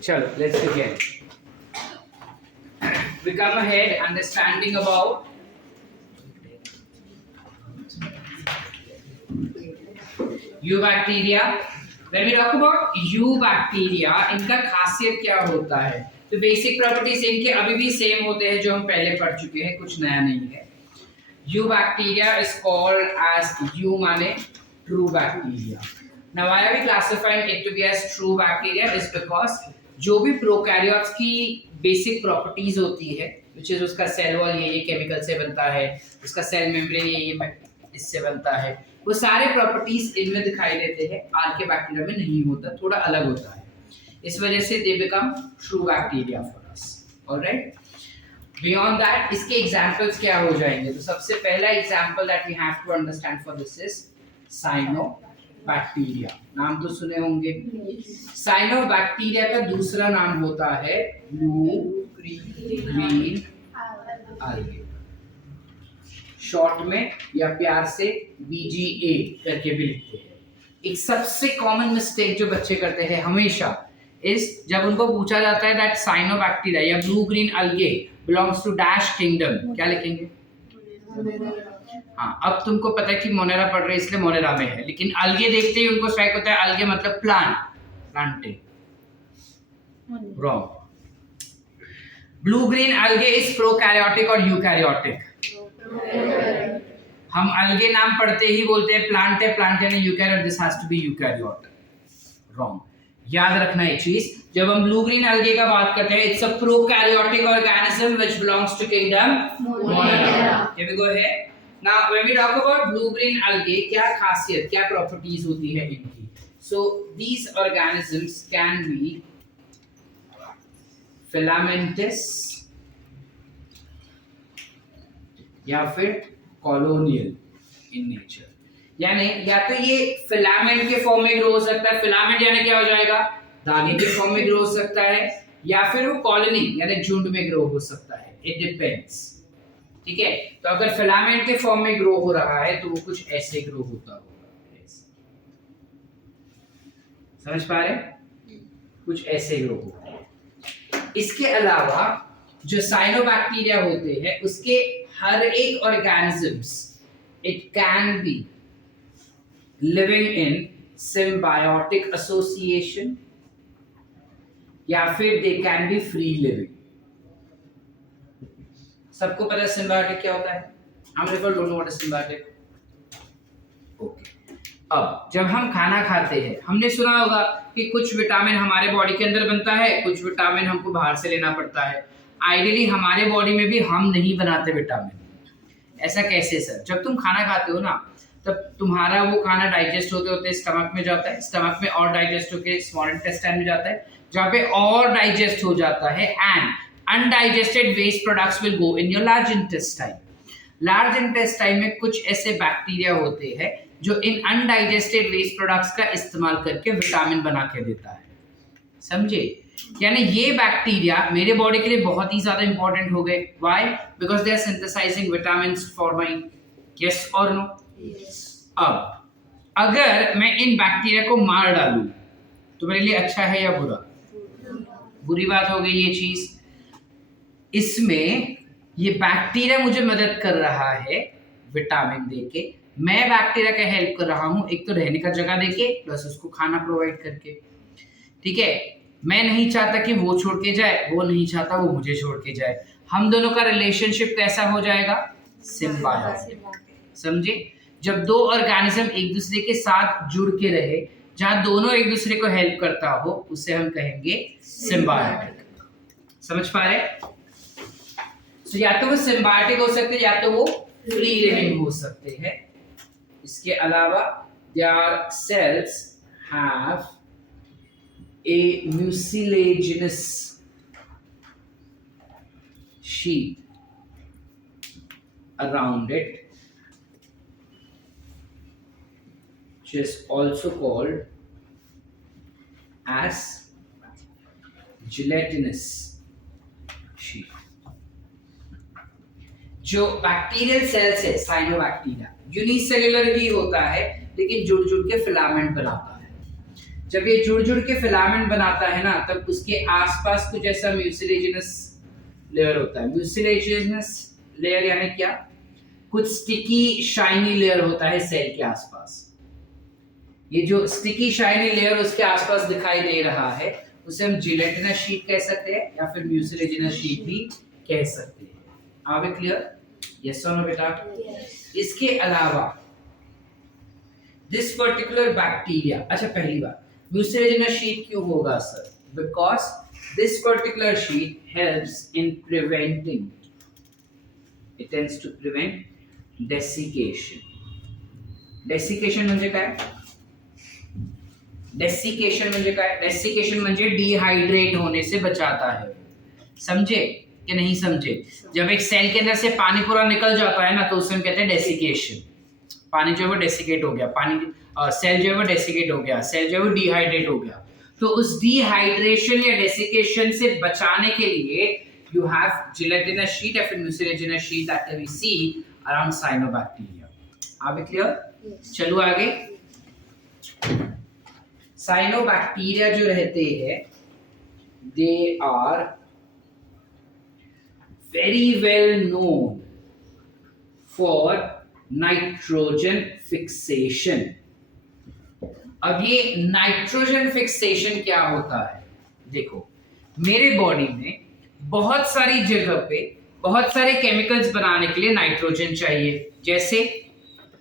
Chalo, let's begin. We come ahead understanding about eubacteria. When we talk about eubacteria, इनका खासियत क्या होता है? तो बेसिक प्रॉपर्टीज इनके अभी भी सेम होते हैं जो हम पहले पढ़ चुके हैं, कुछ नया नहीं है. Eubacteria is called as U माने true bacteria. Now why are we classifying it to be as true bacteria is because जो भी प्रोकैरियोट्स की बेसिक प्रॉपर्टीज होती है, which is उसका सेल वॉल ये केमिकल से बनता है, उसका सेल मेम्ब्रेन ये इससे बनता है, वो सारे प्रॉपर्टीज इनमें दिखाई देते हैं. आर्के बैक्टीरिया में नहीं होता, थोड़ा अलग होता है. इस वजह से they become true bacteria for us. Alright, beyond that इसके एग्जांपल्स क्या हो जाएंगे? तो सबसे पहला example that we have to understand for this is cyanobacteria. नाम तो सुने होंगे. साइनोबैक्टीरिया का दूसरा नाम होता है ब्लू ग्रीन algae. शॉर्ट में या प्यार से BGA करके भी लिखते हैं. एक सबसे कॉमन मिस्टेक जो बच्चे करते हैं हमेशा इस जब उनको पूछा जाता है दैट साइनोबैक्टीरिया या blue green algae belongs to dash kingdom, क्या लिखेंगे? हाँ, अब तुमको पता है कि मोनेरा पढ़ रहे इसलिए मोनेरा में है, लेकिन algae देखते ही उनको स्ट्राइक होता है algae मतलब plant. Wrong. Blue green algae is prokaryotic और यूकैरियोटिक. हम algae नाम पढ़ते ही बोलते हैं प्लांट है, प्लांट यानी eukaryote, this has to be eukaryote. Wrong. याद रखना एक चीज, जब हम ब्लू ग्रीन algae का बात करते हैं it's a prokaryotic organism which belongs to kingdom Monera. Here we go here. Now when we talk about blue green algae, क्या खासियत, क्या प्रॉपर्टीज होती है इनकी? So these organisms can be filamentous या फिर कॉलोनियल इन नेचर. यानी या तो ये फिलामेंट के फॉर्म में ग्रो हो सकता है, फिलामेंट यानी क्या हो जाएगा, धागे के फॉर्म में ग्रो हो सकता है, या फिर वो कॉलोनी यानी झुंड में ग्रो हो सकता है. It depends. ठीक है, तो अगर फिलामेंट के फॉर्म में ग्रो हो रहा है तो वो कुछ ऐसे ग्रो होता होगा. समझ पा रहे? कुछ ऐसे ग्रो होता है. इसके अलावा जो साइनोबैक्टीरिया होते हैं उसके हर एक organisms it can be living in symbiotic association या फिर they can be free living. सबको पता है सिम्बायोटिक क्या होता है? हम refer don't know what is symbiotic. Okay, अब जब हम खाना खाते हैं हमने सुना होगा कि कुछ विटामिन हमारे बॉडी के अंदर बनता है, कुछ विटामिन हमको बाहर से लेना पड़ता है. आइडियली हमारे बॉडी में भी हम नहीं बनाते विटामिन. ऐसा कैसे सर? जब तुम खाना खाते हो ना तब तुम्हारा वो खाना डाइजेस्ट होते होते स्टमक में जाता है, स्टमक में और डाइजेस्ट होके स्मॉल इंटेस्टाइन में जाता है, जहाँ पे और डाइजेस्ट हो जाता है and undigested waste products will go in your large intestine. Large intestine में कुछ ऐसे बैक्टीरिया होते हैं जो इन अनडाइजेस्टेड वेस्ट प्रोडक्ट्स का इस्तेमाल करके विटामिन बना के देता है. समझे? यानी ये बैक्टीरिया मेरे बॉडी के लिए बहुत ही ज्यादा इंपॉर्टेंट हो गए. Why? Because they are synthesising vitamins for my. Yes और नो? अब अगर मैं इन बैक्टीरिया को मार डालूं तो मेरे लिए अच्छा है या बुरा? बुरी बात हो गई ये चीज. इसमें ये बैक्टीरिया मुझे मदद कर रहा है विटामिन देके, मैं बैक्टीरिया का हेल्प कर रहा हूं, एक तो रहने का जगह देके प्लस उसको खाना प्रोवाइड करके. ठीक है, मैं नहीं चाहता कि वो छोड़ के जाए, वो नहीं चाहता वो मुझे छोड़ के जाए. हम दोनों का रिलेशनशिप कैसा हो जाएगा? सिम्बायोटिक. समझे? जब दो ऑर्गेनिज्म एक दूसरे के साथ जुड़ के रहे, जहां दोनों एक दूसरे को हेल्प करता हो, उसे हम कहेंगे सिम्बायोटिक. समझ पा रहे? तो या तो वो सिम्बायोटिक हो सकते हैं या तो वो फ्री लिविंग हो सकते हैं. इसके अलावा their cells have a mucilaginous sheath around it, which is also called as gelatinous sheath. जो बैक्टीरियल सेल्स है साइनोबैक्टीरिया यूनिसेल्युलर ही होता है लेकिन जुड़ जुड़ के फिलामेंट बनाता है. जब ये जुड़ जुड़ के फिलामेंट बनाता है ना, तब उसके आसपास कुछ ऐसा म्यूसिलेजिनस लेयर होता है। म्यूसिलेजिनस लेयर यानी क्या? कुछ स्टिकी शाइनी लेयर होता है सेल के आसपास। ये जो स्टिकी शाइनी लेयर उसके आसपास दिखाई दे रहा है, उसे हम जिलेटिनस शीट कह सकते हैं या फिर म्यूसिलेजिनस शीट भी कह सकते हैं। Are we clear? यस और नो बेटा? इसके अलावा दिस पर्टिकुलर बैक्टीरिया, अच्छा पहली बात, म्यूसिलेजिनस शीट क्यों होगा सर? Because this particular sheet helps in preventing, it tends to prevent desiccation. Desiccation म्हणजे काय? डेसिकेशन म्हणजे काय? डेसिकेशन म्हणजे डिहाइड्रेट होने से बचाता है। समझे कि नहीं समझे? जब एक सेल के अंदर से पानी पूरा निकल जाता है ना, तो उसे हम कहते हैं डेसिकेशन। पानी जो है वो डेसिकेट हो गया, पानी सेल जो है वो डेसिकेट हो गया, सेल जो है वो डिहाइड्रेट हो गया। तो उस डिहाइड्रेशन या डेसिकेशन से बचाने के लिए you have gelatinous sheet or mucilaginous sheet that we see around cyanobacteria. Are we clear? Yes. चलो आगे। साइनोबैक्टीरिया जो रहते हैं, they are very well known for nitrogen fixation. अब ये नाइट्रोजन फिक्सेशन क्या होता है? देखो, मेरे बॉडी में बहुत सारी जगह पे बहुत सारे केमिकल्स बनाने के लिए नाइट्रोजन चाहिए। जैसे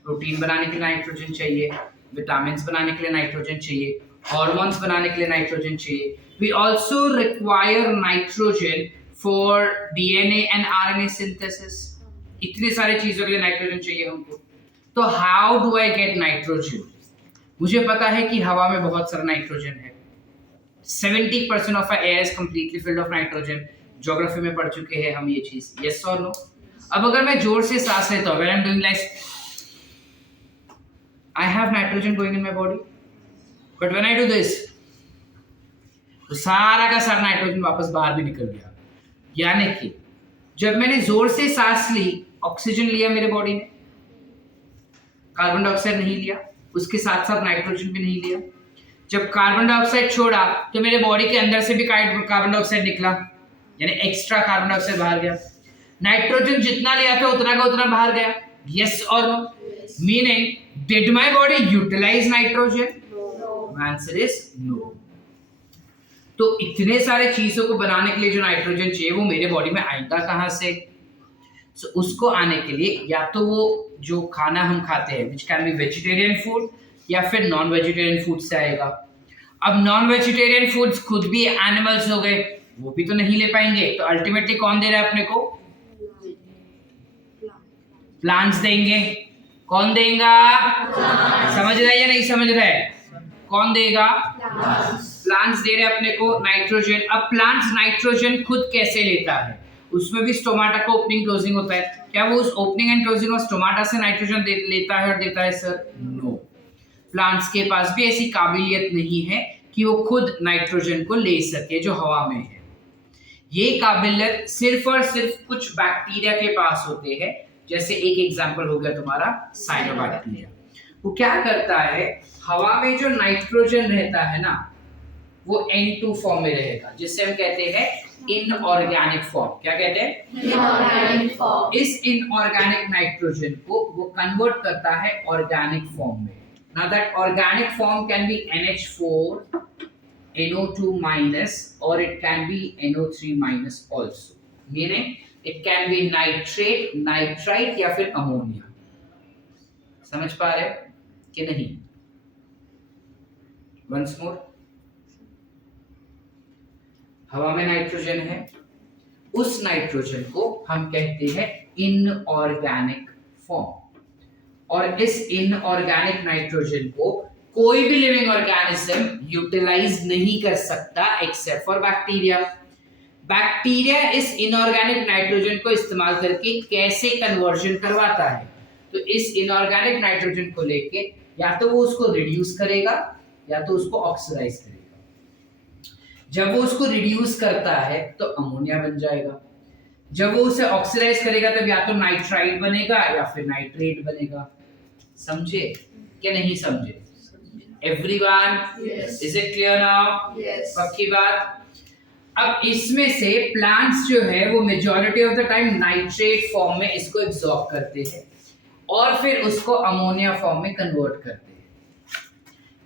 प्रोटीन बनाने के लिए नाइट्रोजन चाहिए, विटामिन्स बनाने के लिए नाइट्रोजन चाहिए, हार्मोन्स बनाने के लिए नाइट्रोजन चाहिए। We also require nitrogen for DNA and RNA synthesis. इतनी सारी चीजों के लिए नाइट्रोजन चाहिए हमको। तो how do I get nitrogen? मुझे पता है कि हवा में बहुत सारा नाइट्रोजन है। 70% of air is completely filled of nitrogen. Geography में पढ़ चुके हैं हम ये चीज। यस और नो? अब अगर मैं जोर से सांस लेता हूं, when I am doing like, I have nitrogen going in my body, but when I do this, तो सारा का सारा नाइट्रोजन वापस बाहर भी निकल गया। यानी कि जब मैंने जोर से सांस ली, ऑक्सीजन लिया मेरे बॉडी ने, कार्बन डाइऑक्साइड नहीं लिया, उसके साथ साथ नाइट्रोजन भी नहीं लिया। जब कार्बन डाइऑक्साइड छोड़ा तो मेरे बॉडी के अंदर से भी कार्बन डाइऑक्साइड निकला, यानी एक्स्ट्रा कार्बन डाइऑक्साइड बाहर गया। नाइट्रोजन जितना लिया था उतना का उतना बाहर गया। यस और no? Meaning did my body utilise nitrogen? Answer is no. तो इतने सारे चीजों को बनाने के लिए जो नाइट्रोजन चाहिए वो मेरे बॉडी में आएगा कहां से? So, उसको आने के लिए या तो वो जो खाना हम खाते हैं, which can be vegetarian food या फिर नॉन वेजिटेरियन फूड से आएगा। अब नॉन वेजिटेरियन फूड्स खुद भी एनिमल्स हो गए, वो भी तो नहीं ले पाएंगे। तो अल्टीमेटली कौन दे रहा है अपने को? प्लांट्स देंगे। कौन देगा? समझ रहा है या नहीं समझ रहा है? कौन देगा? प्लांट्स दे रहे हैं अपने को नाइट्रोजन। अब प्लांट्स नाइट्रोजन खुद कैसे लेता है? उसमें भी स्टोमाटा का ओपनिंग क्लोजिंग होता है। क्या वो उस opening and closing of stomata से नाइट्रोजन लेता है और देता है सर? नो। प्लांट्स के पास भी ऐसी काबिलियत नहीं है कि वो खुद नाइट्रोजन को ले सके जो हवा में है। ये काबिलियत सिर्फ और सिर्फ कुछ बैक्टीरिया के पास होते हैं। जैसे एक एग्जांपल हो गया तुम्हारा साइनोबैक्टीरिया। वो क्या करता है, हवा में जो नाइट्रोजन रहता है ना, वो N2 फॉर्म में रहेगा, जिसे हम कहते हैं इनऑर्गेनिक फॉर्म। क्या कहते हैं? Inorganic form. इस इनऑर्गेनिक नाइट्रोजन को वो कन्वर्ट करता है ऑर्गेनिक फॉर्म में। Now that organic form can be NH4 NO2 minus or it can be NO3 minus also, meaning it can be nitrate, nitrite या फिर अमोनिया। समझ पा रहे कि नहीं? Once more, हवा में नाइट्रोजन है, उस नाइट्रोजन को हम कहते हैं इनऑर्गेनिक फॉर्म, और इस इनऑर्गेनिक नाइट्रोजन को कोई भी लिविंग ऑर्गेनिज्म यूटिलाइज नहीं कर सकता एक्सेप्ट फॉर बैक्टीरिया। बैक्टीरिया इस इनऑर्गेनिक नाइट्रोजन को इस्तेमाल करके कैसे कन्वर्जन करवाता है? तो इस इनऑर्गेनिक नाइट्रोजन को लेके या तो वो उसको रिड्यूस करेगा या तो उसको ऑक्सीडाइज करेगा। जब वो उसको रिड्यूस करता है तो अमोनिया बन जाएगा। जब वो उसे ऑक्सीडाइज करेगा तब या तो नाइट्राइट बनेगा या फिर नाइट्रेट बनेगा। समझे कि नहीं समझे? Everyone? Yes. Is it clear now? Yes. पक्की बात? अब इसमें से प्लांट्स जो है वो majority of the time nitrate form में इसको एब्जॉर्ब करते हैं और फिर उसको अमोनिया फॉर्म में कन्वर्ट करते हैं।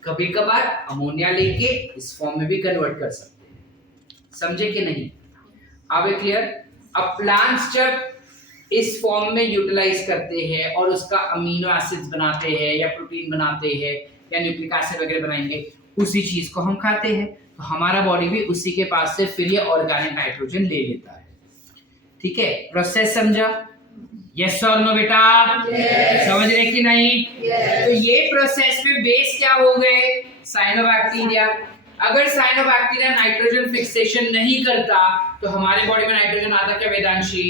कभी कभार अमोनिया लेके इस फॉर्म में भी कन्वर्ट कर सकते हैं। समझे कि नहीं? अब क्लियर? अब प्लांट्स जब इस फॉर्म में यूटिलाइज करते हैं और उसका अमीनो एसिड्स बनाते हैं या प्रोटीन बनाते हैं या न्यूक्लिक एसिड वगैरह बनाएंगे, उसी चीज को हम खाते हैं, तो हमारा बॉडी भी उसी के पास से फिर ये ऑर्गेनिक नाइट्रोजन ले लेता है। ठीक है? प्रोसेस समझा? यस और नो बेटा? Yes. समझ रहे कि नहीं? Yes. तो ये प्रोसेस में बेस क्या हो गए? साइनोबैक्टीरिया। अगर साइनोबैक्टीरिया नाइट्रोजन फिक्सेशन नहीं करता तो हमारे बॉडी में नाइट्रोजन आता क्या वेदांशी?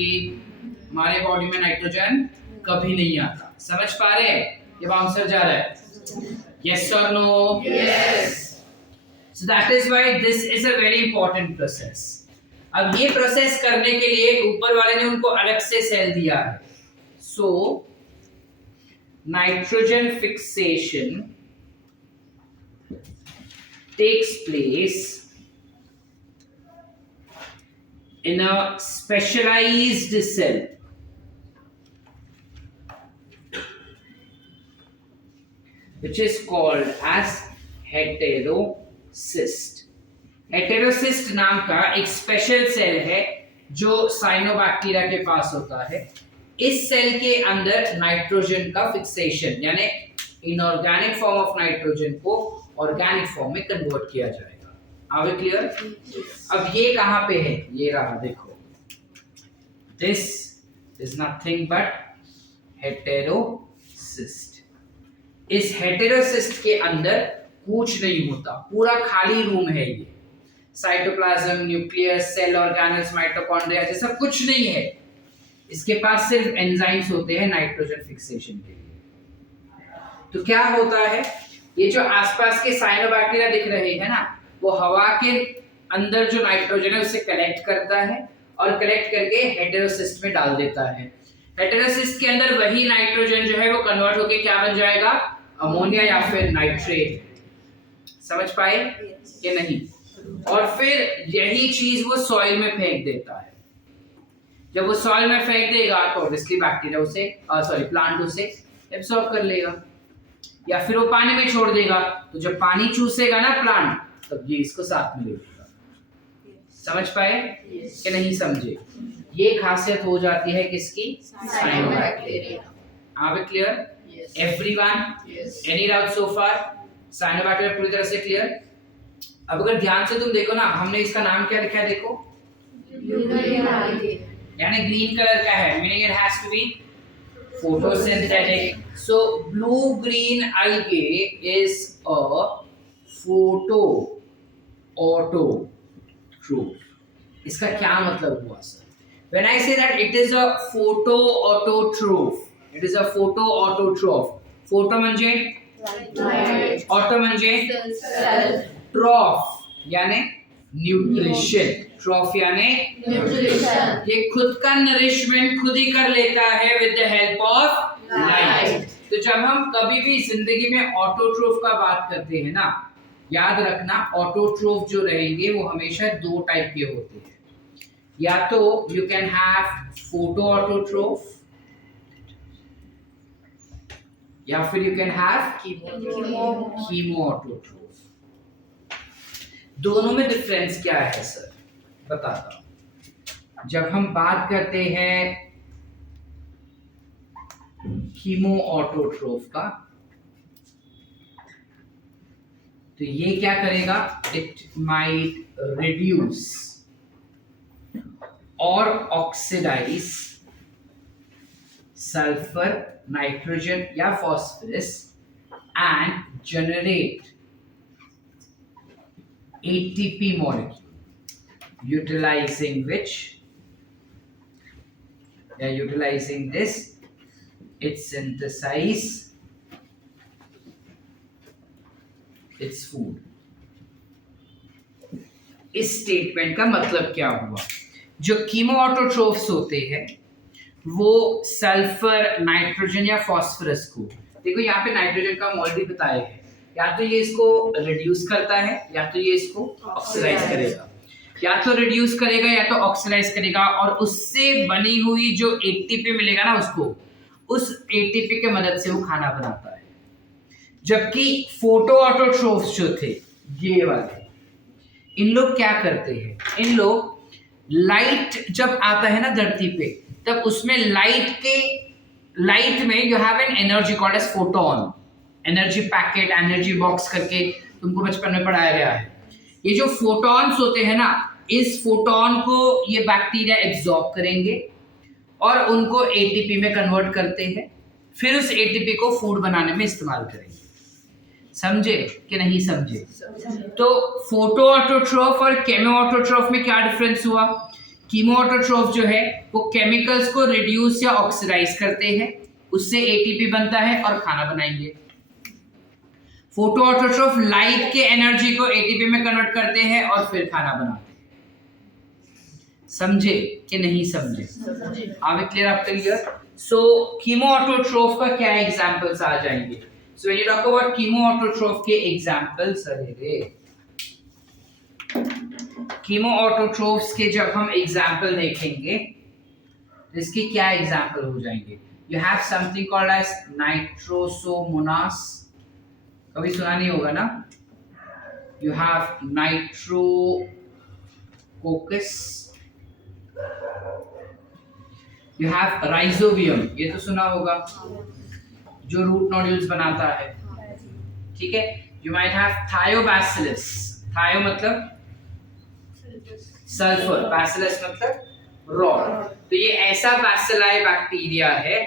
हमारे बॉडी में नाइट्रोजन कभी नहीं आता। समझ पा रहे हैं? ये आंसर जा रहा है? यस और no? Yes. So that is why this is a very important process. अब ये प्रोसेस करने के लिए ऊपर वाले ने उनको अलग से सेल दिया है। So nitrogen fixation takes place in a specialized cell which is called as heterocyst. Heterocyst नाम का एक स्पेशल सेल है जो साइनोबैक्टीरिया के पास होता है। इस सेल के अंदर नाइट्रोजन का फिक्सेशन यानी इनऑर्गेनिक फॉर्म ऑफ नाइट्रोजन को ऑर्गेनिक फॉर्म में कन्वर्ट किया जाएगा। Are we clear? अब ये कहां पे है? ये रहा, देखो। This is nothing but heterocyst. इस हेटेरोसिस्ट के अंदर कुछ नहीं होता, पूरा खाली रूम है ये। Cytoplasm, nucleus, cell organelles, mitochondria जैसा कुछ नहीं है। इसके पास सिर्फ एंजाइम्स होते हैं नाइट्रोजन फिक्सेशन के लिए। तो क्या होता है, ये जो आसपास के साइनोबैक्टीरिया दिख रहे हैं ना, वो हवा के अंदर जो नाइट्रोजन है उसे कलेक्ट करता है और कलेक्ट करके हेटेरोसिस्ट में डाल देता है। हेटेरोसिस्ट के अंदर वही नाइट्रोजन जो है वो कन्वर्ट होके क्या बन जाएगा? अमोनिया या फिर नाइट्रेट। समझ पाए कि नहीं? और फिर यही चीज वो सॉइल में फेंक देता है। जब वो सॉइल में फेंक देगा तो ऑब्वियसली बैक्टीरिया उसे प्लांट उसे एब्सॉर्ब कर लेगा, या फिर वो पानी में छोड़ देगा, तो जब पानी चूसेगा ना प्लांट, तब ये इसको साथ में ले लेगा। समझ पाए कि नहीं समझे? ये खासियत हो जाती है किसकी? Cyanobacteria. Are we clear? Everyone? Any doubt so far? Cyanobacteria पूरी तरह से क्लियर? अब अगर ध्यान से तुम देखो ना, हमने इसका नाम क्या लिखा है? देखो, यानी ग्रीन कलर का है, meaning it has to be photosynthetic. So blue green algae is a photoautotroph. इसका क्या मतलब हुआ sir? When I say that it is a photoautotroph, it is a photoautotroph. Photo म्हणजे ऑटो म्हणजे ट्रॉफ यानी न्यूट्रिशन, ट्रॉफ यानी न्यूट्रिशन। ये खुद का नरिशमेंट खुद ही कर लेता है with the help of light. तो जब हम कभी भी जिंदगी में ऑटोट्रोफ का बात करते हैं ना, याद रखना ऑटोट्रोफ जो रहेंगे वो हमेशा दो टाइप के होते हैं। या तो you can have photo autotroph या फिर you can have chemo autotroph. दोनों में डिफरेंस क्या है सर? बताता हूं। जब हम बात करते हैं कीमो ऑटोट्रोफ का, तो ये क्या करेगा? इट माइट रिड्यूस और ऑक्सीडाइज सल्फर, नाइट्रोजन या phosphorus and generate ATP molecule, utilizing this it synthesize its food. इस स्टेटमेंट का मतलब क्या हुआ? जो कीमो ऑटोट्रोफ्स होते हैं वो सल्फर, नाइट्रोजन या फॉस्फोरस को, देखो यहाँ पे नाइट्रोजन का मोल भी बताया है, या तो ये इसको रिड्यूस करता है या तो ये इसको ऑक्सीडाइज करेगा, या तो रिड्यूस करेगा या तो ऑक्सीडाइज करेगा, और उससे बनी हुई जो एटीपी मिलेगा ना उसको, उस एटीपी के मदद से वो खाना बनाता है। जबकि फोटो ऑटोट्रोफ्स जो थे ये वाले, इन लोग क्या करते हैं, इन लोग लाइट जब आता है ना धरती पे, तब उसमें लाइट में you have an energy called as photon, energy packet, energy box करके तुमको बचपन में पढ़ाया गया है। ये जो फोटॉन्स होते हैं ना, इस फोटोन को ये बैक्टीरिया एब्जॉर्ब करेंगे और उनको एटीपी में कन्वर्ट करते हैं, फिर उस एटीपी को फूड बनाने में इस्तेमाल करेंगे। समझे कि नहीं समझे? तो फोटो ऑटोट्रोफ और केमो ऑटोट्रोफ में क्या डिफरेंस हुआ? कीमो ऑटोट्रोफ जो है वो केमिकल्स को रिड्यूस या ऑक्सीडाइज करते हैं, उससे एटीपी बनता है और खाना बनाएंगे। फोटो ऑटोट्रोफ लाइट के एनर्जी को एटीपी में कन्वर्ट करते हैं और फिर खाना बनाते हैं। समझे कि नहीं समझे? आगे क्लियर आफ्टर क्लियर? सो कीमो ऑटोट्रोफ का क्या एग्जांपल्स आ जाएंगे? So when you talk about chemo autotroph के एग्जांपल्स, कीमो ऑटोट्रोफ्स के जब हम एग्जांपल देखेंगे, इसके क्या एग्जांपल हो जाएंगे? You have something called as Nitrosomonas, कभी सुना नहीं होगा ना? You have Nitrococcus, you have Rhizobium, ये तो सुना होगा, जो रूट नोड्यूल्स बनाता है, ठीक है। यू माइट हैव थायोबैसिलस, थायो मतलब सल्फर, बैसिलस मतलब रॉड। तो ये ऐसा बैसिलाई बैक्टीरिया है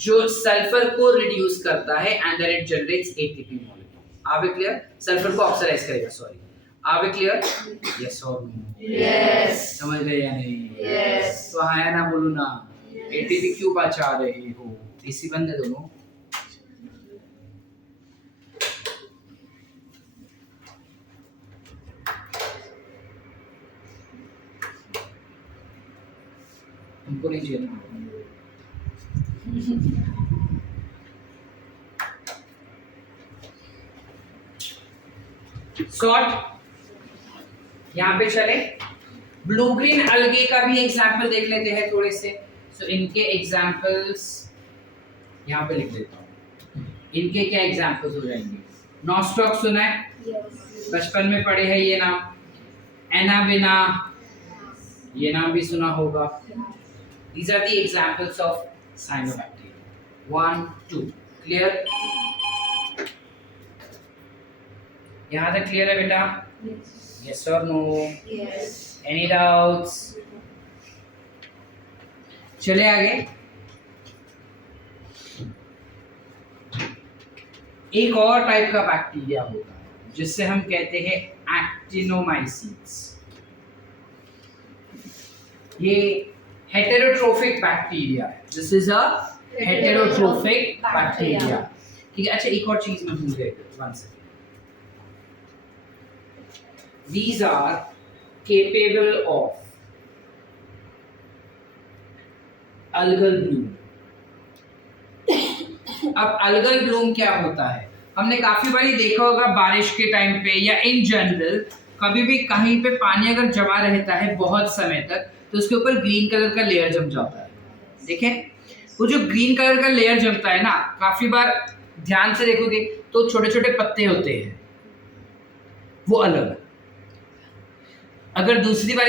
जो सल्फर को रिड्यूस करता है and then it generates ATP molecule. Are we clear? Sulphur को ऑक्सीडाइज करेगा, sorry. Are we clear? Yes और नो? यस। समझ रहे या नहीं? यस। तो हाँ ना बोलो ना, एटीपी क्यों बचा रहे हो? इसी बंदे दोनों तुमको नहीं चाहिए ना? शॉर्ट यहाँ पे चले, ब्लू ग्रीन अलगे का भी एग्जाम्पल देख लेते हैं थोड़े से। सो इनके एग्जाम्पल्स यहाँ पे लिख देता हूँ। इनके क्या एग्जाम्पल्स हो जाएंगे? नॉस्टॉक सुना है? बचपन में पढ़े हैं ये नाम। एनाबिना, ये नाम भी सुना होगा। These are the examples of cyanobacteria. 1, 2. Clear? यहाँ तक clear है बेटा? Yes or no? Yes. Any doubts? चले आगे। एक और टाइप का बैक्टीरिया होता है जिससे हम कहते हैं एक्टिनोमाइसीट्स। ये हेटेरोट्रोफिक बैक्टीरिया है। This is a heterotrophic bacteria. ठीक है। अच्छा, एक और चीज मैं भूल गया, one second. These are capable of algal bloom. अब algal bloom क्या होता है? हमने काफी बारी देखा होगा बारिश के टाइम पे या इन जनरल, कभी भी कहीं पे पानी अगर जमा रहता है बहुत समय तक तो उसके ऊपर ग्रीन कलर का लेयर जम जाता है। देखें, वो जो ग्रीन कलर का लेयर जमता है ना, काफी बार ध्यान से देखोगे तो छोटे छोटे पत्ते होते हैं, वो अलग। अगर दूसरी बार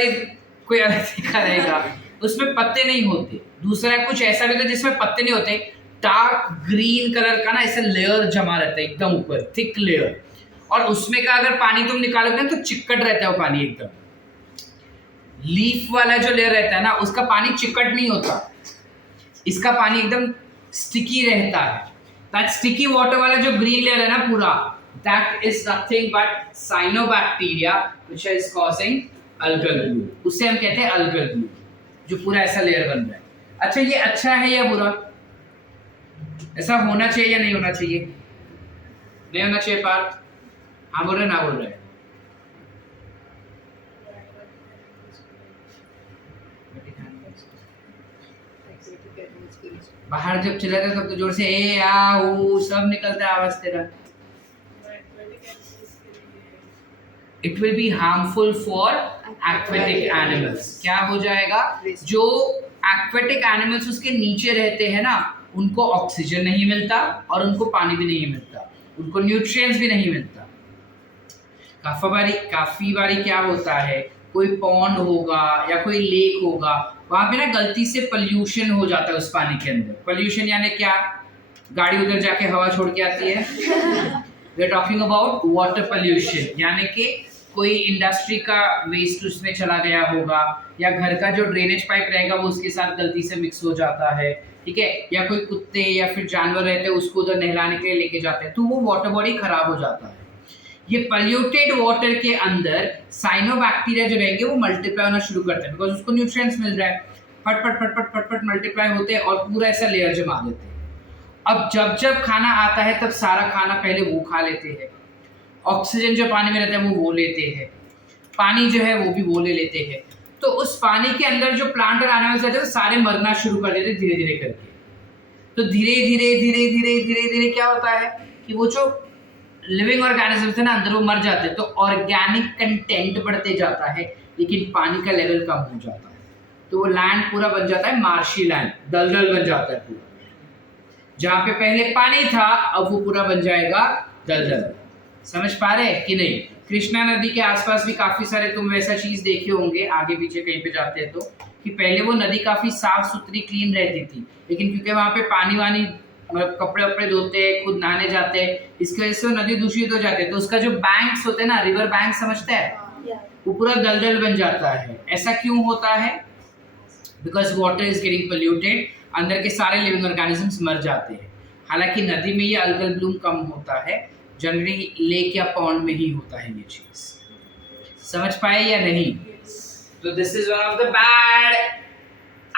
कोई अलग दिखा रहेगा उसमें पत्ते नहीं होते, दूसरा कुछ ऐसा भी होता है जिसमें पत्ते नहीं होते, डार्क ग्रीन कलर का ना ऐसा लेयर जमा रहता है एकदम ऊपर, थिक लेयर, और उसमें का अगर पानी तुम निकालोगे ना तो चिकट रहता है वो पानी एकदम। लीफ वाला जो लेयर रहता है ना उसका पानी चिकट नहीं होता, इसका पानी एकदम स्टिकी रहता है। दैट स्टिकी वाटर वाला जो ग्रीन लेयर है ना पूरा, that is nothing but cyanobacteria which is causing algal bloom. उससे हम कहते हैं algal bloom, जो पूरा ऐसा लेयर बन रहा है। अच्छा, ये अच्छा है या बुरा? ऐसा होना चाहिए या नहीं होना चाहिए? नहीं होना चाहिए पार्थ? हाँ बोल रहे ना बोल रहे? बाहर जब चला था तब तो जोर से ए आ ऊ सब निकलता है आवाज तेरा। It will be harmful for aquatic animals. क्या हो जाएगा, जो एक्वेटिक एनिमल्स उसके नीचे रहते हैं ना, उनको ऑक्सीजन नहीं मिलता और उनको पानी भी नहीं मिलता, उनको न्यूट्रिएंट्स भी नहीं मिलता। काफी बारी क्या होता है, कोई पॉन्ड होगा या कोई लेक होगा, वहां पे ना गलती से पोल्यूशन हो जाता है उस पानी के अंदर। पोल्यूशन यानी क्या, गाड़ी उधर जाके हवा छोड़ के आती है। We are talking about water pollution, यानी कि कोई इंडस्ट्री का वेस्ट उसमें चला गया होगा, या घर का जो ड्रेनेज पाइप रहेगा वो उसके साथ गलती से मिक्स हो जाता है, ठीक है, या कोई कुत्ते या फिर जानवर रहते हैं उसको उधर नहलाने के लिए लेके जाते हैं, तो वो वाटर बॉडी खराब हो जाता है। ये पोल्यूटेड वाटर के अंदर साइनोबैक्टीरिया जो रहेंगे वो मल्टीप्लाई होना शुरू करते हैं, बिकॉज उसको न्यूट्रिएंट्स मिल रहा है, फट फट फट फट फट फट मल्टीप्लाई होते हैं और पूरा ऐसा लेयर जमा देते हैं। अब जब जब खाना आता है तब सारा खाना पहले वो खा लेते हैं, ऑक्सीजन जो पानी में रहता है वो लेते हैं, पानी जो है वो भी वो ले लेते हैं, तो उस पानी के अंदर जो प्लांट और एनिमल्स रहते हैं वो सारे मरना शुरू कर देते हैं धीरे धीरे करके। तो धीरे धीरे धीरे धीरे धीरे धीरे क्या होता है कि वो जो लिविंग ऑर्गेनिजम्स है ना अंदर, वो मर जाते हैं, तो ऑर्गेनिक कंटेंट बढ़ते जाता है लेकिन पानी का लेवल कम हो जाता है, तो वो लैंड पूरा बन जाता है मार्शी लैंड, दलदल बन जाता है पूरा। जहाँ पे पहले पानी था अब वो पूरा बन जाएगा दलदल। समझ पा रहे हैं कि नहीं? कृष्णा नदी के आसपास भी काफी सारे तुम वैसा चीज देखे होंगे, आगे पीछे कहीं पे जाते हैं तो, कि पहले वो नदी काफी साफ सुथरी क्लीन रहती थी, लेकिन क्योंकि वहाँ पे पानी वानी मतलब कपड़े वपड़े धोते हैं, खुद नहाने जाते हैं, इसकी वजह से वो नदी दूषित हो जाती है, तो उसका जो बैंक्स होते हैं ना, रिवर बैंक समझते हैं, वो पूरा दलदल बन जाता है। ऐसा क्यों होता है? Because water is getting polluted, अंदर के सारे लिविंग ऑर्गेनिजम्स मर जाते हैं। हालांकि नदी में ये अल्गल ब्लूम कम होता है, जनरली लेक या पॉन्ड में ही होता है ये चीज। समझ पाए या नहीं? तो this is one of the bad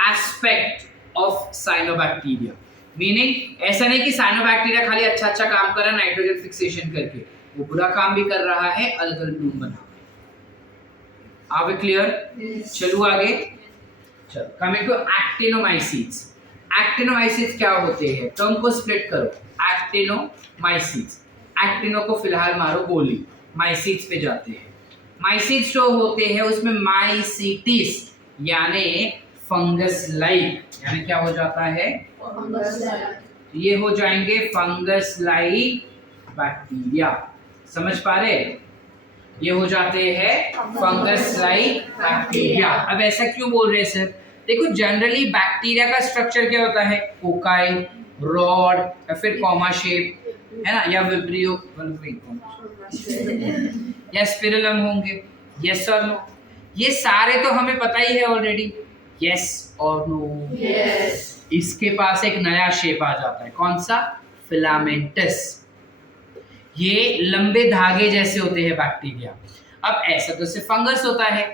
aspect of cyanobacteria. Meaning ऐसा नहीं कि साइनोबैक्टीरिया खाली अच्छा अच्छा काम कर रहा है नाइट्रोजन फिक्सेशन करके, वो बुरा काम भी कर रहा है अल्गल ब्लूम बना। Are we clear? चलो आगे। चलो कमिंग टू एक्टिनोमाइसीट्स। एक्टिनोमाइसीट्स क्या होते हैं? टर्म को स्प्लिट करो, एक्टिनोमाइसीट्स। एक्टिनो को फिलहाल मारो गोली, माइसीट्स पे जाते हैं। माइसीट्स जो होते हैं उसमें माइसीटिस यानी फंगस लाइक, यानी क्या हो जाता है? ये हो जाएंगे फंगस लाइक बैक्टीरिया। समझ पा रहे? ये हो जाते हैं फंगस लाइक बैक्टीरिया। अब ऐसा क्यों बोल रहे हैं सर? देखो जनरली बैक्टीरिया का स्ट्रक्चर क्या होता है? कोकाई, रॉड या फिर कॉमा शेप, है ना, या विब्रियो या स्पिरुलम होंगे। यस और नो? ये सारे तो हमें पता ही है ऑलरेडी। यस और नो? यस। इसके पास एक नया शेप आ जाता है, कौन सा? फिलामेंटस। ये लंबे धागे जैसे होते हैं बैक्टीरिया। अब ऐसा तो सिर्फ फंगस होता है,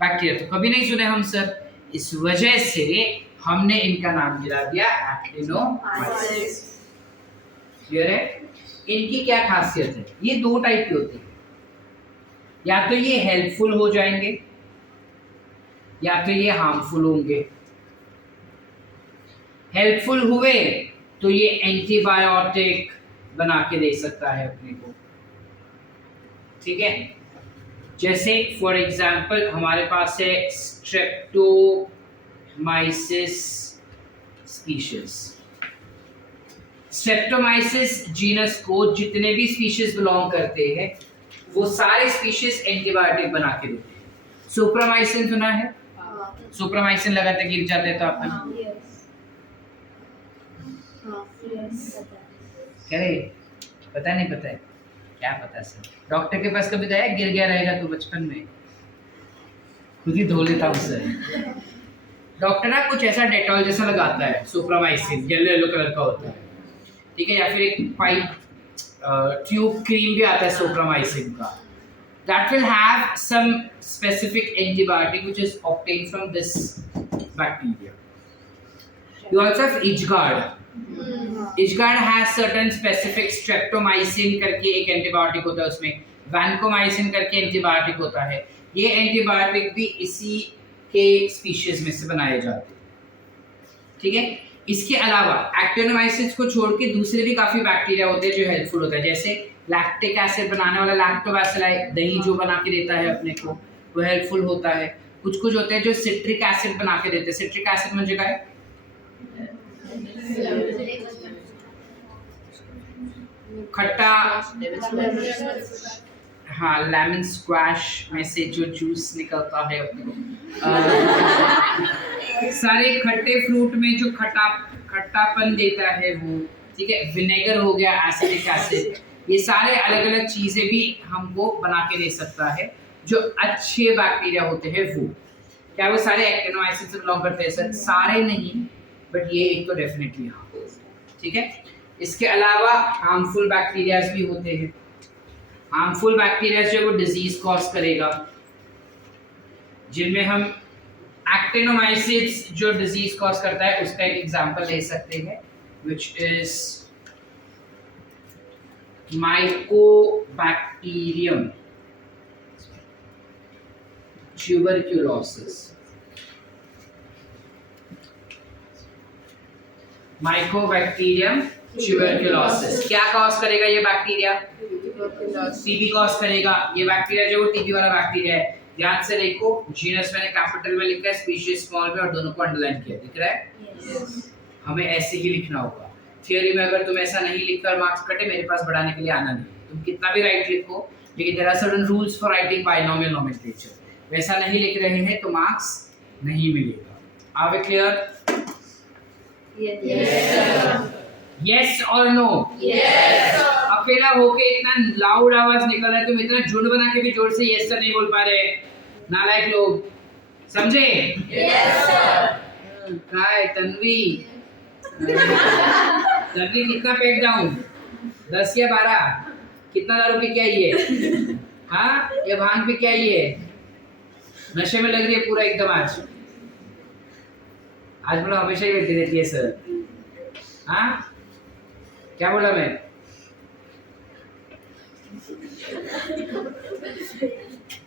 बैक्टीरिया तो कभी नहीं सुने हम सर, इस वजह से हमने इनका नाम गिरा दिया एक्टिनोमाइसीट्स। क्लियर है? इनकी क्या खासियत है? ये दो टाइप के होते हैं, या तो ये हेल्पफुल हो जाएंगे या तो ये हार्मफुल होंगे। हेल्पफुल हुए तो ये एंटीबायोटिक बना के दे सकता है अपने को, ठीक है। जैसे फॉर एग्जांपल हमारे पास है स्ट्रेप्टोमाइसिस स्पीशीज। स्ट्रेप्टोमाइसिस जीनस को जितने भी स्पीशीज बिलोंग करते हैं वो सारे स्पीशीज एंटीबायोटिक बना के देते हैं। सुप्रामाइसिन सुना है? सुप्रामाइसिन लगाते गिर जाते हैं तो आपने क्या है? पता नहीं? पता है क्या? पता सर, डॉक्टर के पास कभी गया? गिर गया रहेगा तो बचपन में खुद ही धो लेता हूँ सर। डॉक्टर ना कुछ ऐसा डेटॉल जैसा लगाता है, सुप्रामाइसिन, येलो येलो कलर का होता है, ठीक है, या फिर एक पाइप ट्यूब क्रीम भी आता है सुप्रामाइसिन का। That will have some specific antibiotic which is obtained from this bacteria. You also have IchGard. IchGard has certain specific streptomycin करके एक एंटीबायोटिक होता है, उसमें vancomycin करके एंटीबायोटिक होता है। ये एंटीबायोटिक भी इसी के स्पीशीज में से बनाए जाते हैं, ठीक है। इसके अलावा एक्टिनोमाइसिस को छोड़ के दूसरे भी काफी बैक्टीरिया होते हैं जो हेल्पफुल होता है, जैसे लैक्टिक एसिड बनाने वाला लैक्टोबैसिलाई, दही जो बना के देता है अपने को, वो हेल्पफुल होता है। कुछ कुछ होते हैं जो सिट्रिक एसिड बना के देते हैं। सिट्रिक एसिड म्हणजे काय? खट्टा, हाँ, लेमन स्क्वैश में से जो जूस निकलता है अपने सारे खट्टे फ्रूट में जो खट्टापन देता है वो, ठीक है। विनेगर हो गया, एसिडिक एसिड, ये सारे अलग अलग चीजें भी हमको बना के दे सकता है। जो अच्छे बैक्टीरिया होते हैं वो, क्या वो सारे एक्टिनोमाइसिन से बिलोंग करते हैं? सर सारे नहीं, बट ये एक तो डेफिनेटली हाँ, ठीक है। इसके अलावा हार्मफुल बैक्टीरियाज भी होते हैं। हार्मफुल बैक्टीरिया जो वो डिजीज कॉज करेगा, जिनमें हम एक्टिनोमाइसिस जो डिजीज कॉज करता है उसका एक एग्जांपल ले सकते हैं, which is Mycobacterium tuberculosis. Mycobacterium tuberculosis क्या कॉज करेगा? ये बैक्टीरिया टीबी कॉज करेगा। ये बैक्टीरिया जो टीबी वाला बैक्टीरिया है, ध्यान से देखो, जीनस मैंने कैपिटल में लिखा है, स्पीशीज स्मॉल में, और दोनों को अंडरलाइन किया, दिख रहा है? हमें ऐसे ही लिखना होगा। थियरी में अगर तुम ऐसा नहीं लिखकर मार्क्स कटे, मेरे पास बढ़ाने के लिए आना नहीं, तुम कितना भी राइट लिखो, लेकिन there are certain rules for writing binomial nomenclature. वैसा नहीं लिख रहे हैं तो मार्क्स नहीं मिलेगा। Are we clear? यस और नो? Yes. अकेला होके इतना लाउड आवाज निकल रहा है, तुम इतना झुंड बना के भी जोर से यस सर नहीं बोल पा रहे, नालायक लोग, समझे? Yes, sir. काय तन्वी? तन्वी कितना पेट डाउन? 10 या 12? कितना दारू पी के आई है? हाँ, ये भांग पी के आई है? नशे में लग रही है पूरा एकदम आज बोला हमेशा ही बैठी रहती है सर। हाँ, क्या बोला मैं?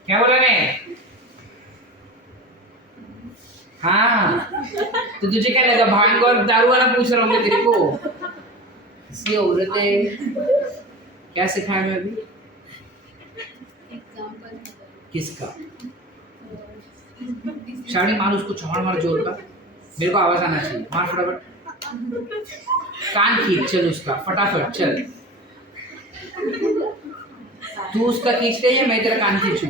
क्या बोला मैं? हाँ, तो तुझे क्या लगा भांग और दारू वाला पूछ रहा हूँ मैं तेरे को? इसलिए औरत है। क्या सिखाया मैं अभी? किसका? शावनी मार उसको, चौड़ मार जोर का, मेरे को आवाज आना चाहिए, मार फटाफट, कान खींच चल उसका फटाफट, चल तू उसका खींच ले या मैं तेरा कान खींचूं?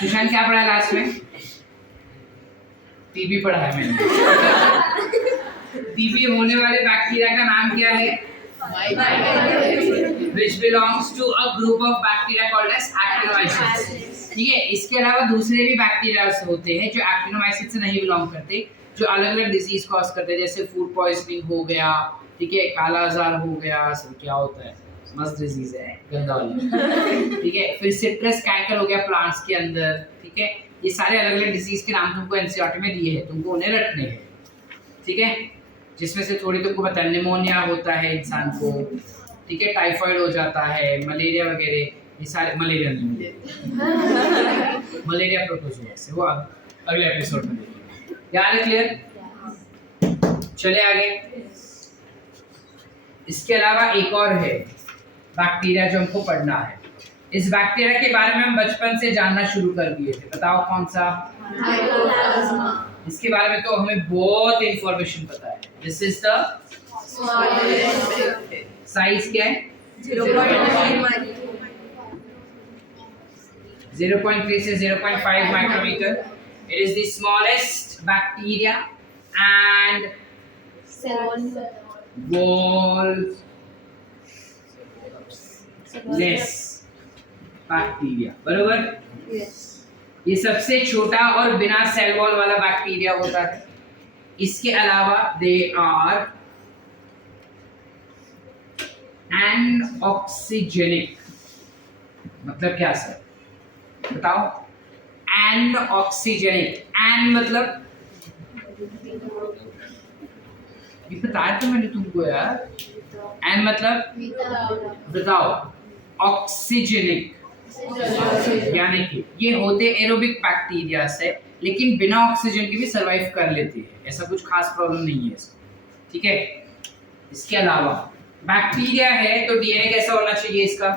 सुशांत क्या पढ़ा लास्ट में? टीबी पढ़ा है मैंने। टीबी होने वाले बैक्टीरिया का नाम क्या है? Which belongs to a group of bacteria called as actinomycetes। ठीक है, इसके अलावा दूसरे भी बैक्टीरिया होते हैं जो एक्टिनोमाइसिस से नहीं बिलोंग करते, जो अलग अलग डिजीज कॉज करते हैं, जैसे फूड पॉइजनिंग हो गया, ठीक है, काला आजार हो गया, सब क्या होता है, मस्त डिजीज है, गंदा वाली, ठीक है। फिर सिट्रस कैंकर हो गया प्लांट्स के अंदर, ठीक है। ये सारे अलग अलग डिजीज के नाम तुमको एनसीईआरटी में दिए हैं, तुमको उन्हें रटने हैं, ठीक है। जिसमें से थोड़ी तुमको पता है, निमोनिया होता है इंसान को, ठीक है, टाइफाइड हो जाता है, मलेरिया वगैरह, ये सारे, मलेरिया नहीं, मलेरिया प्रोटोजोआ, वो अगले एपिसोड में देखेंगे। याद है? क्लियर? चले आगे। इसके अलावा एक और है बैक्टीरिया जो हमको पढ़ना है। इस बैक्टीरिया के बारे में हम बचपन से जानना शुरू कर दिए थे, बताओ कौन सा? माइकोप्लाज्मा। इसके बारे में तो हमें बहुत इंफॉर्मेशन पता है। दिस इज द साइज क्या है? 0.3 से 0.5 micrometer. It is the smallest bacteria and wall-less bacteria. बरोबर? ये सबसे छोटा और बिना सेल वॉल वाला बैक्टीरिया होता है। इसके अलावा दे आर एनऑक्सीजेनिक। मतलब क्या सर, बताओ? एनऑक्सीजेनिक, एन मतलब, ये बताया तो मैंने तुमको यार। एन मतलब विदाउट, ऑक्सीजेनिक यानी कि ये होते एरोबिक बैक्टीरिया से, लेकिन बिना ऑक्सीजन के भी सरवाइव कर लेते हैं, ऐसा कुछ खास प्रॉब्लम नहीं है इसका, ठीक है। इसके अलावा बैक्टीरिया है तो डीएनए कैसा होना चाहिए इसका?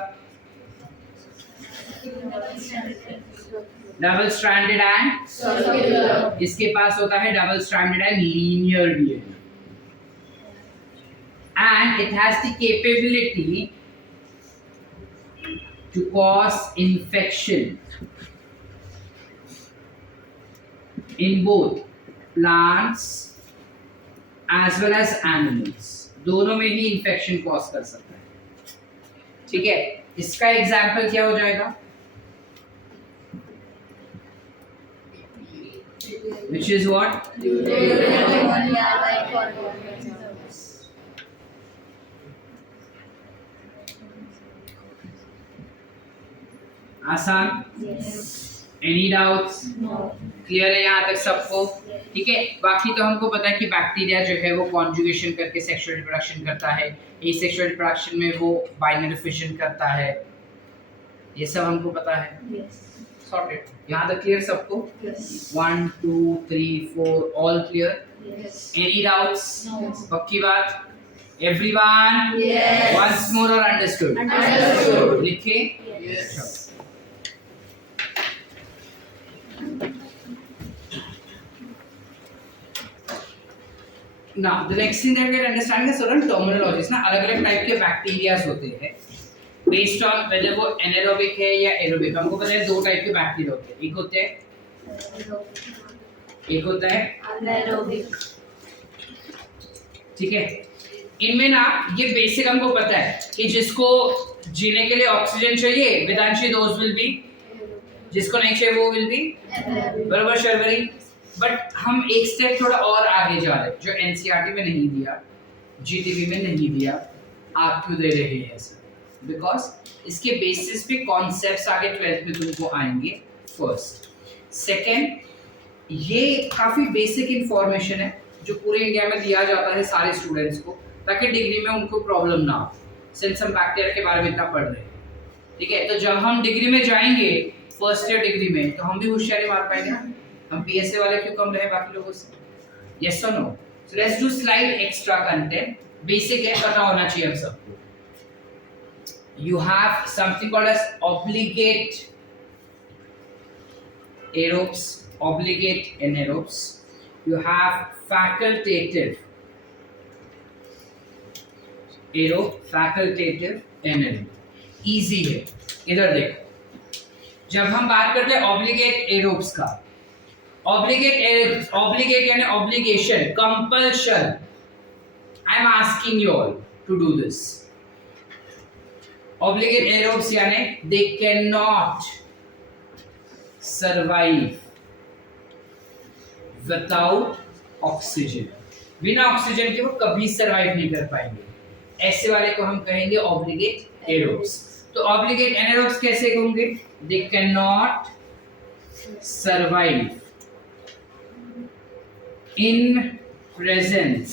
डबल स्ट्रैंडेड एंड इसके पास होता है double stranded and linear DNA, and it has the capability to cause infection in both plants as well as animals, दोनों में ही इंफेक्शन कॉज कर सकता है, ठीक है। इसका एग्जाम्पल क्या हो जाएगा? Which is what? आसान? Any doubts? क्लियर है यहाँ तक सबको? ठीक है। बाकी तो हमको पता है कि बैक्टीरिया जो है वो कॉन्जुगेशन करके सेक्सुअल रिप्रोडक्शन करता है, एसेक्सुअल रिप्रोडक्शन में वो बाइनरी फिशन करता है, ये सब हमको पता है। सॉर्टेड? यहाँ तक क्लियर सबको? 1 2 3 4 ऑल क्लियर? Any doubts? पक्की बात? एवरीवन? वंस मोर और अंडरस्टूड? लिखे? Now the next thing that we are understanding is certain terminologies ना, अलग-अलग टाइप के बैक्टीरियाज होते हैं based on whether वो anaerobic है या aerobic। हमको पता है दो टाइप के बैक्टीरिया होते हैं, एक होता है anaerobic, ठीक है। इनमें ना ये बेसिक हमको पता है कि जिसको जीने के लिए ऑक्सीजन चाहिए वेदांशी दोज विल बी, जिसको नहीं चाहिए वो विल बी, बराबर शर्वरी। बट हम एक स्टेप थोड़ा और आगे जा रहे हैं, जो एनसीईआरटी में नहीं दिया, जीटीबी में नहीं दिया, आप क्यों दे रहे हैं सर? बिकॉज इसके बेसिस पे कॉन्सेप्ट्स आगे 12th में तुमको आएंगे, फर्स्ट। सेकेंड, ये काफ़ी बेसिक इंफॉर्मेशन है जो पूरे इंडिया में दिया जाता है सारे स्टूडेंट्स को, ताकि डिग्री में उनको प्रॉब्लम ना हो, सिंस हम बैक्टीरिया के बारे में इतना पढ़ रहे हैं, ठीक है। तो जब हम डिग्री में जाएंगे फर्स्ट ईयर डिग्री में, तो हम भी होशियारी मार पाएंगे ना। हम पीएसए वाले क्यों कम रहे बाकी लोगों से? यस और no? So let's do slide extra content. Basic है, पता होना चाहिए हम सबको। You have something called as obligate aerobes, obligate anaerobes. You have facultative aerobe, facultative anaerobe. Easy है, इधर देखो। जब हम बात करते हैं ऑब्लिगेट एरोब्स का, ऑब्लिगेट यानी obligation, compulsion. I am asking you all to do this. Obligate aerobes यानी they can not survive without oxygen, बिना ऑक्सीजन के वो कभी सर्वाइव नहीं कर पाएंगे। ऐसे वाले को हम कहेंगे ऑब्लिगेट एरोब्स। तो ऑब्लिगेट एनारोब्स कैसे होंगे? दे can not survive in presence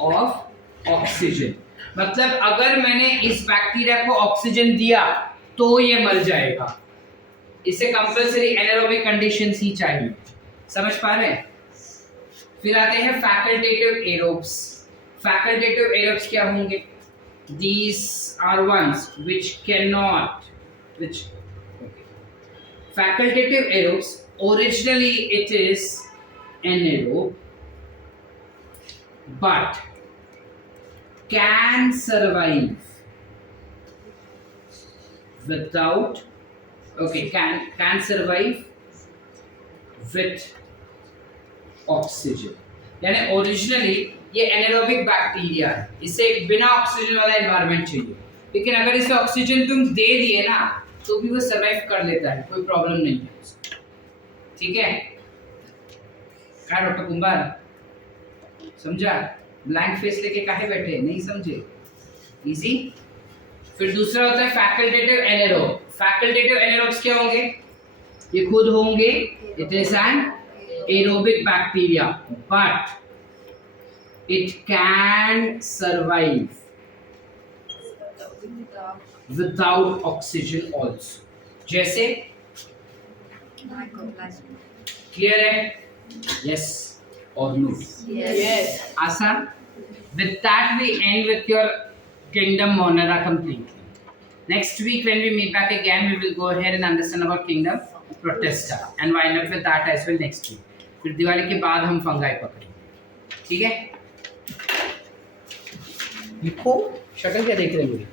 of oxygen. मतलब अगर मैंने इस बैक्टीरिया को ऑक्सीजन दिया तो ये मर जाएगा, इसे कंपल्सरी एनारोबिक कंडीशंस ही चाहिए। समझ पा रहे हैं? फिर आते हैं फैकल्टेटिव एरोब्स। फैकल्टेटिव एरोब्स क्या होंगे? These are ones which cannot, which facultative aerobes, originally it is anaerobe but can survive without, can survive with oxygen। यानी ओरिजिनली ये एनारोबिक बैक्टीरिया है, इसे बिना ऑक्सीजन वाला एनवायरनमेंट चाहिए, लेकिन अगर इसे ऑक्सीजन तुम दे दिए ना तो भी वो सरवाइव कर लेता है, कोई प्रॉब्लम नहीं है उसको, ठीक है। क्या डॉक्टर कुंभार समझा? ब्लैंक फेस लेके काहे बैठे, नहीं समझे? इजी। फिर दूसरा होता है फैकल्टेटिव एनारोब। फैकल्टेटिव एनारोब्स क्या होंगे? ये खुद होंगे, it is an aerobic bacteria but it can survive without oxygen also. जैसे क्लियर है? यस और नो? Yes. आसान। With that we end with your kingdom Monera completely. Next week when we meet back again, we will go ahead and understand about kingdom Protesta and wind up with that as well next week. फिर दिवाली के बाद हम fungi पकड़ेंगे, ठीक है? लिखो, शक्ल क्या देख रहे हैं मुझे?